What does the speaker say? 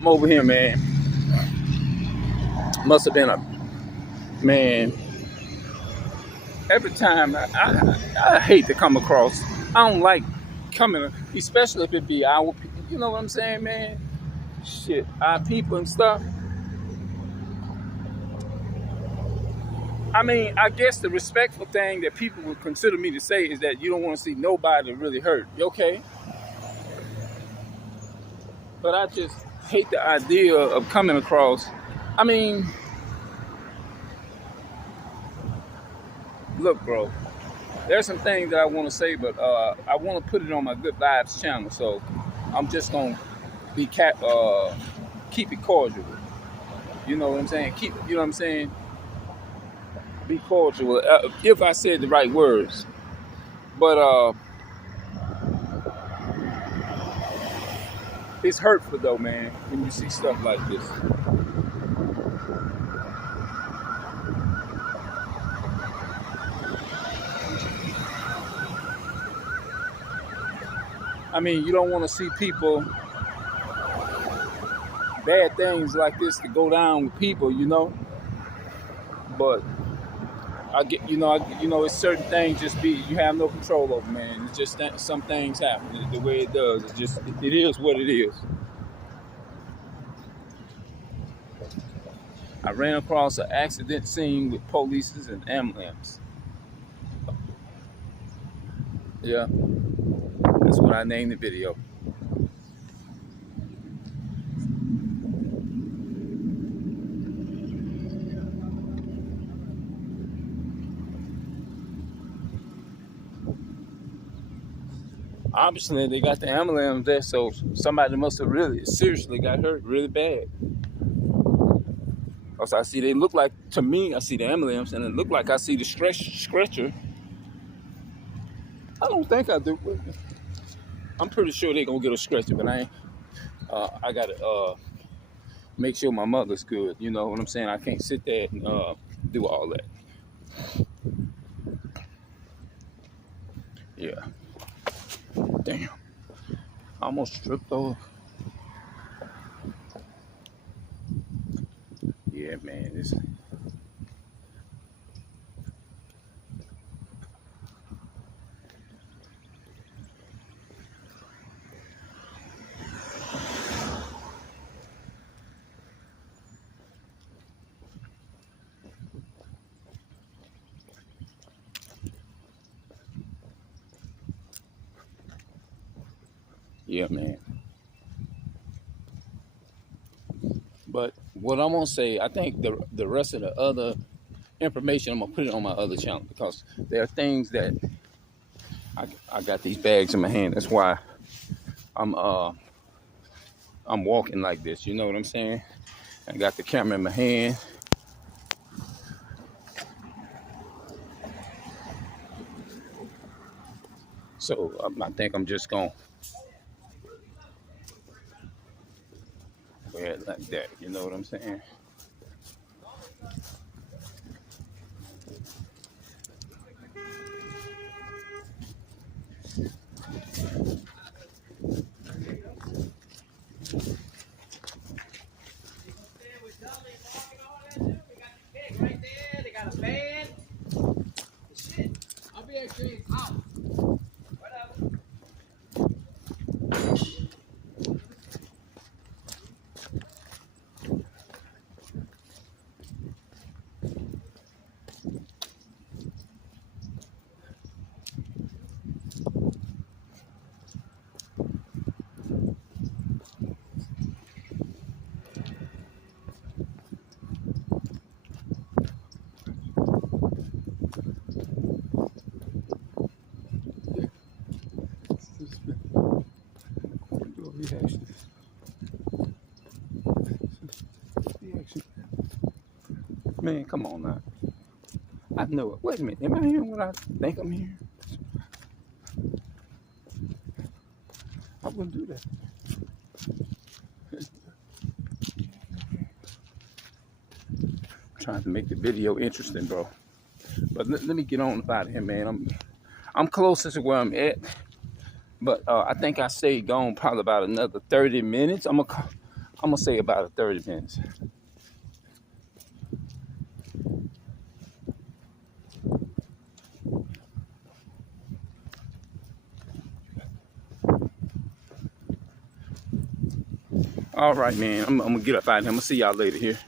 I'm over here, man. Must have been a man. Every time I hate to come across. I don't like coming, especially if it be our people. You know what I'm saying, man? Shit, our people and stuff. I mean, I guess the respectful thing that people would consider me to say is that you don't want to see nobody really hurt. Okay, but I just hate the idea of coming across. I mean, look, bro. There's some things that I want to say, but I want to put it on my Good Vibes channel, so I'm just gonna be keep it cordial. You know what I'm saying? You know what I'm saying? Be cordial if I said the right words. But it's hurtful though, man, when you see stuff like this. I mean, you don't want to see people bad things like this to go down with people, you know. But I get, it's certain things just be you have no control over, man. It's just that some things happen the way it does. It's just it is what it is. I ran across an accident scene with police and ambulance. Yeah, that's what I named the video. Obviously, they got the ambulance there, so somebody must have really seriously got hurt really bad. Cause I see they look like, to me, I see the ambulance and it look like I see the stretcher. I don't think I do. I'm pretty sure they gonna get a stretcher, but I gotta make sure my mother's good. You know what I'm saying? I can't sit there and do all that. Yeah. Damn. I almost tripped over. Yeah, man. Yeah, man. But what I'm gonna say, I think the rest of the other information, I'm gonna put it on my other channel because there are things that I got these bags in my hand. That's why I'm I'm walking like this. You know what I'm saying? I got the camera in my hand. So I think I'm just gonna wear it like that. You know what I'm saying? Man, come on now. I know it. Wait a minute. Am I hearing what I think I'm hearing? I wouldn't do that. Trying to make the video interesting, bro. But let me get on about it here, man. I'm closest to where I'm at, but I think I stayed gone probably about another 30 minutes. I'm gonna I'm gonna say about 30 minutes. All right, man. I'm gonna get up out of here. I'm gonna see y'all later here.